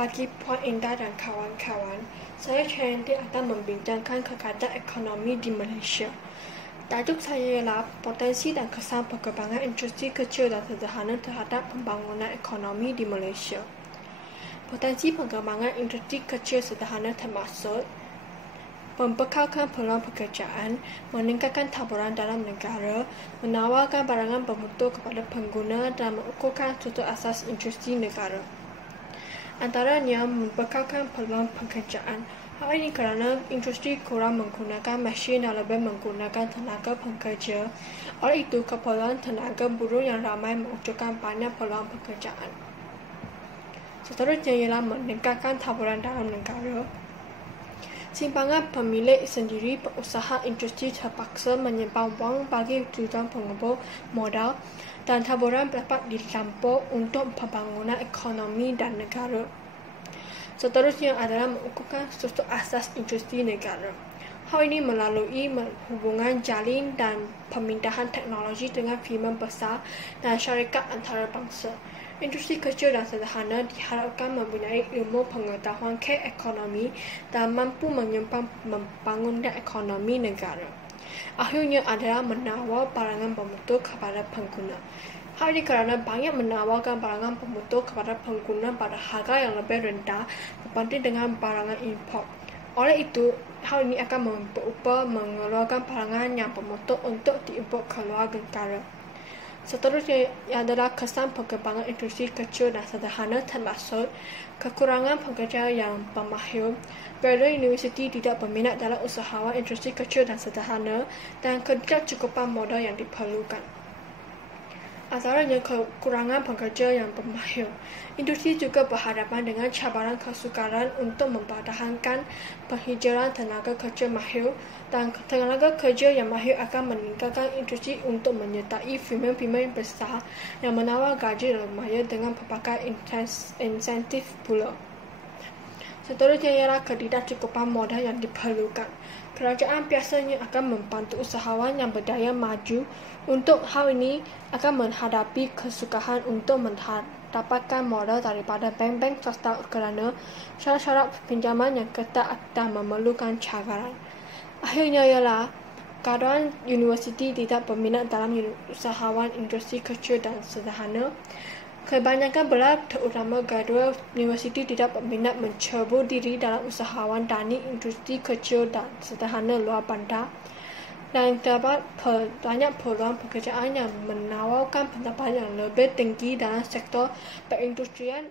pagi Puan Indah dan kawan-kawan. Saya Chanty akan membincangkan keadaan ekonomi di Malaysia. Tajuk saya ialah potensi dan kesan perkembangan industri kecil dan sederhana terhadap pembangunan ekonomi di Malaysia. Potensi pengembangan industri kecil sederhana termasuk membekalkan peluang pekerjaan, meningkatkan taburan dalam negara, menawarkan barangan bermutu kepada pengguna dan mengukuhkan struktur asas industri negara. Antaranya membekalkan peluang pekerjaan. Hal ini kerana industri kurang menggunakan mesin dan lebih menggunakan tenaga pekerja. Oleh itu, keperluan tenaga buruh yang ramai mewujudkan banyak peluang pekerjaan. Seterusnya ialah meningkatkan taburan dalam negara. Simpangan pemilik sendiri pengusaha industri terpaksa menyimpan wang bagi tujuan pengubur modal dan taburan dapat dicampur untuk pembangunan ekonomi dan negara. Seterusnya adalah mengukuhkan struktur asas industri negara. Hal ini melalui hubungan jalin dan pemindahan teknologi dengan firma besar dan syarikat antarabangsa. Industri kecil dan sederhana diharapkan mempunyai ilmu pengetahuan ekonomi dan mampu menyumbang pembangunan ekonomi negara. Akhirnya adalah menawar barangan bermutu kepada pengguna. Hal ini kerana banyak menawarkan barangan bermutu kepada pengguna pada harga yang lebih rendah berbanding dengan barangan import. Oleh itu, hal ini akan berupaya mengeluarkan barangan yang bermutu untuk diimport keluar negara. Seterusnya adalah kesan perkembangan industri kecil dan sederhana termasuk kekurangan pekerja yang bermahir, graduan universiti tidak berminat dalam usahawan industri kecil dan sederhana dan ketidakcukupan modal yang diperlukan. Antaranya kekurangan pekerja yang bermahir. Industri juga berhadapan dengan cabaran kesukaran untuk mempertahankan penghijauan tenaga kerja mahir dan tenaga kerja yang mahir akan meningkatkan industri untuk menyertai firma-firma besar yang menawar gaji lumayan dengan pelbagai insentif pula. Seterusnya ialah ketidakcukupan modal yang diperlukan. Kerajaan biasanya akan membantu usahawan yang berdaya maju. Untuk hal ini akan menghadapi kesukaran untuk mendapatkan modal daripada bank-bank swasta kerana syarat-syarat pinjaman yang ketat dan memerlukan cabaran. Akhirnya ialah graduan universiti tidak berminat dalam usahawan industri kecil dan sederhana. Kebanyakan pula terutama graduan universiti tidak berminat mencebur diri dalam usahawan tani industri kecil dan sederhana luar bandar dan terdapat banyak peluang pekerjaan yang menawarkan pendapatan yang lebih tinggi dalam sektor perindustrian.